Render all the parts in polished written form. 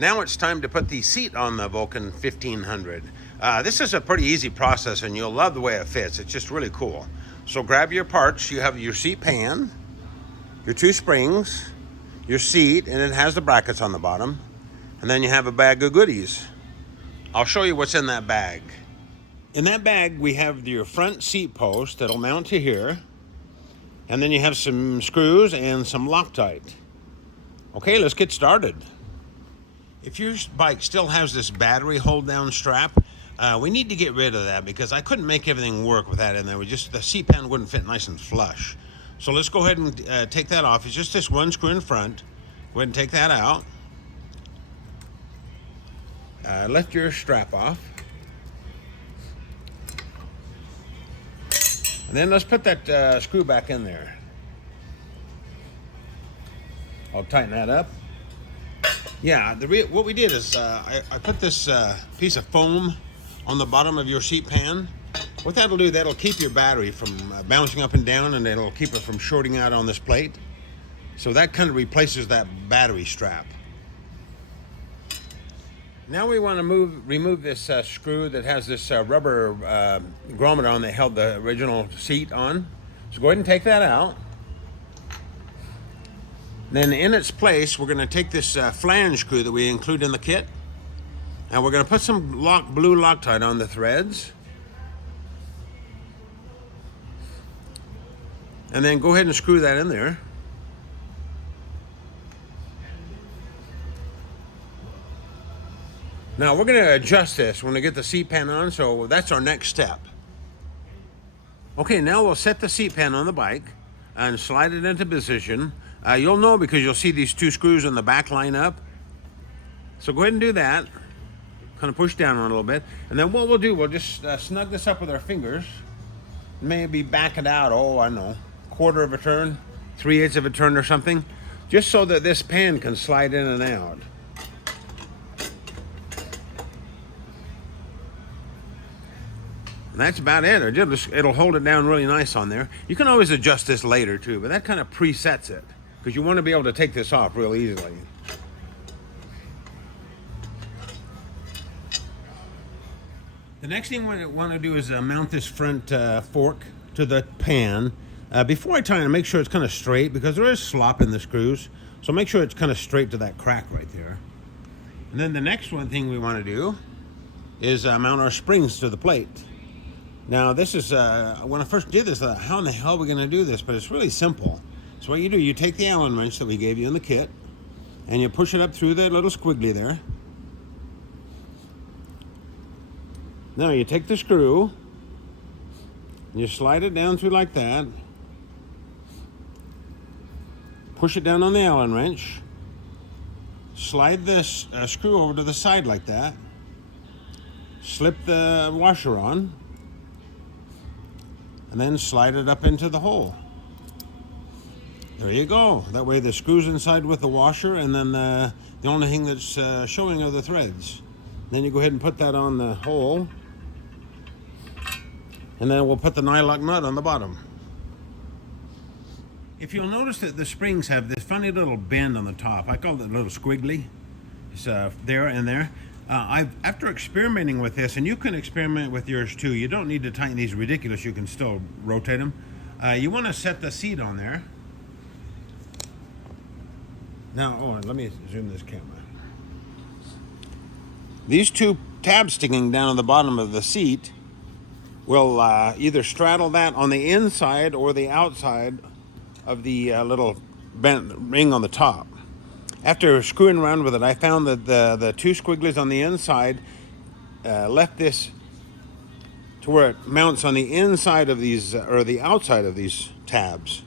Now it's time to put the seat on the Vulcan 1500. This is a pretty easy process and you'll love the way it fits. It's just really cool. So grab your parts. You have your seat pan, your two springs, your seat, and it has the brackets on the bottom. And then you have a bag of goodies. I'll show you what's in that bag. In that bag, we have your front seat post that'll mount to here. And then you have some screws and some Loctite. Okay, let's get started. If your bike still has this battery hold down strap, we need to get rid of that because I couldn't make everything work with that in there. The seat pan wouldn't fit nice and flush. So let's go ahead and take that off. It's just this one screw in front. Go ahead and take that out. Lift your strap off. And then let's put that screw back in there. I'll tighten that up. Yeah, what we did is I put this piece of foam on the bottom of your seat pan. What that'll do, that'll keep your battery from bouncing up and down, and it'll keep it from shorting out on this plate. So that kind of replaces that battery strap. Now we want to remove this screw that has this rubber grommet on that held the original seat on. So go ahead and take that out. Then in its place, we're going to take this flange screw that we include in the kit. And we're going to put some blue Loctite on the threads. And then go ahead and screw that in there. Now we're going to adjust this when we get the seat pan on, so that's our next step. Okay, now we'll set the seat pan on the bike and slide it into position. You'll know because you'll see these two screws in the back line up. So go ahead and do that. Kind of push down on it a little bit. And then what we'll do, we'll just snug this up with our fingers. Maybe back it out, I don't know, 1/4 of a turn, 3/8 of a turn or something. Just so that this pan can slide in and out. And that's about it. It'll hold it down really nice on there. You can always adjust this later too, but that kind of presets it because you want to be able to take this off real easily. The next thing we want to do is mount this front fork to the pan. Before I tie it, make sure it's kind of straight because there is slop in the screws. So make sure it's kind of straight to that crack right there. And then the next thing we want to do is mount our springs to the plate. Now this is, when I first did this, I thought, how in the hell are we going to do this? But it's really simple. So what you do, you take the Allen wrench that we gave you in the kit, and you push it up through the little squiggly there. Now you take the screw, and you slide it down through like that. Push it down on the Allen wrench. Slide this screw over to the side like that. Slip the washer on. And then slide it up into the hole. There you go. That way the screw's inside with the washer, and then the only thing that's showing are the threads. Then you go ahead and put that on the hole, and then we'll put the nylock nut on the bottom. If you'll notice that the springs have this funny little bend on the top, I call it a little squiggly. It's there and there. After experimenting with this, and you can experiment with yours too, you don't need to tighten these ridiculous, you can still rotate them. You want to set the seat on there. Now, let me zoom this camera. These two tabs sticking down on the bottom of the seat will either straddle that on the inside or the outside of the little bent ring on the top. After screwing around with it, I found that the two squigglies on the inside left this to where it mounts on the inside of these, or the outside of these tabs,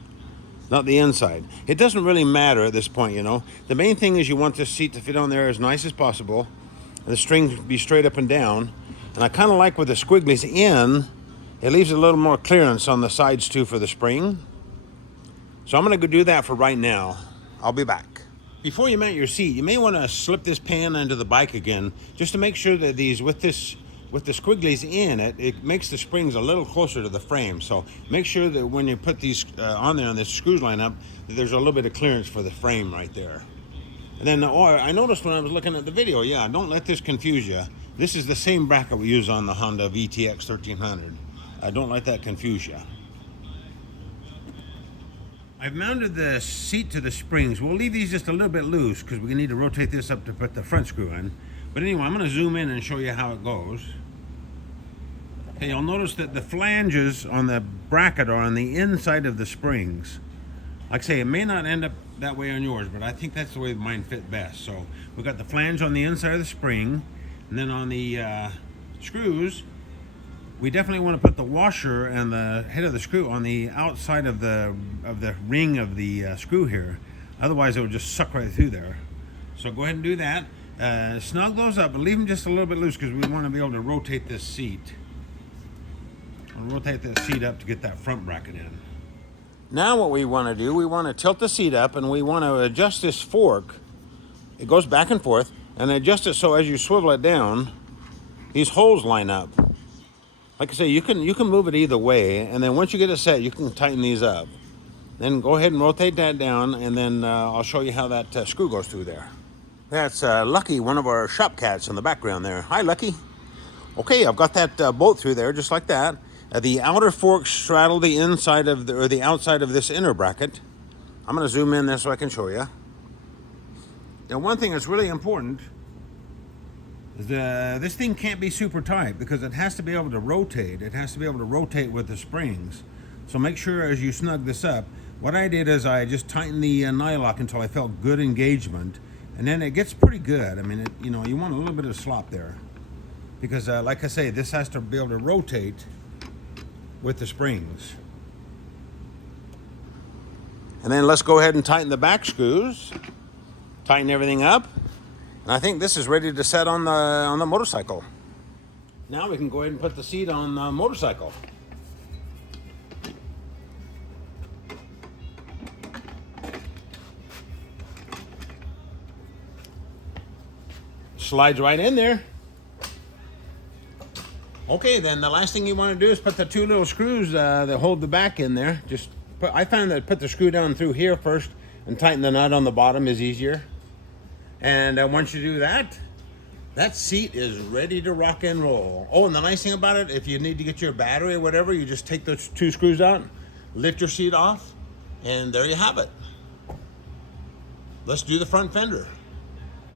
not the inside. It doesn't really matter at this point, you know. The main thing is you want this seat to fit on there as nice as possible, and the string be straight up and down. And I kind of like with the squigglies in, it leaves a little more clearance on the sides too for the spring. So I'm going to go do that for right now. I'll be back. Before you mount your seat, you may want to slip this pan into the bike again, just to make sure that with the squigglies in it, it makes the springs a little closer to the frame. So make sure that when you put these on there and the screws line up, that there's a little bit of clearance for the frame right there. And then I noticed when I was looking at the video, yeah, don't let this confuse you. This is the same bracket we use on the Honda VTX 1300. Don't let that confuse you. I've mounted the seat to the springs. We'll leave these just a little bit loose because we need to rotate this up to put the front screw in. But anyway, I'm going to zoom in and show you how it goes. Okay, you'll notice that the flanges on the bracket are on the inside of the springs. Like I say, it may not end up that way on yours, but I think that's the way mine fit best. So we've got the flange on the inside of the spring, and then on the screws, we definitely want to put the washer and the head of the screw on the outside of the ring of the screw here. Otherwise, it will just suck right through there. So go ahead and do that. Snug those up, but leave them just a little bit loose because we want to be able to rotate this seat. I'll rotate this seat up to get that front bracket in. Now what we want to do, we want to tilt the seat up and we want to adjust this fork. It goes back and forth, and adjust it so as you swivel it down, these holes line up. Like I say, you can move it either way, and then once you get it set, you can tighten these up. Then go ahead and rotate that down, and then I'll show you how that screw goes through there. That's Lucky, one of our shop cats in the background there. Hi, Lucky. Okay, I've got that bolt through there, just like that. The outer forks straddle the inside of the outside of this inner bracket. I'm going to zoom in there so I can show you. Now, one thing that's really important is this thing can't be super tight because it has to be able to rotate. It has to be able to rotate with the springs. So make sure as you snug this up, what I did is I just tightened the nylock until I felt good engagement, and then it gets pretty good. I mean, you want a little bit of slop there because, like I say, this has to be able to rotate with the springs. And then let's go ahead and tighten the back screws, tighten everything up, and I think this is ready to set on the motorcycle. Now we can go ahead and put the seat on the motorcycle. Slides right in there. Okay, then the last thing you want to do is put the two little screws that hold the back in there. I found that put the screw down through here first and tighten the nut on the bottom is easier. And once you do that, that seat is ready to rock and roll. Oh, and the nice thing about it, if you need to get your battery or whatever, you just take those two screws out, lift your seat off, and there you have it. Let's do the front fender.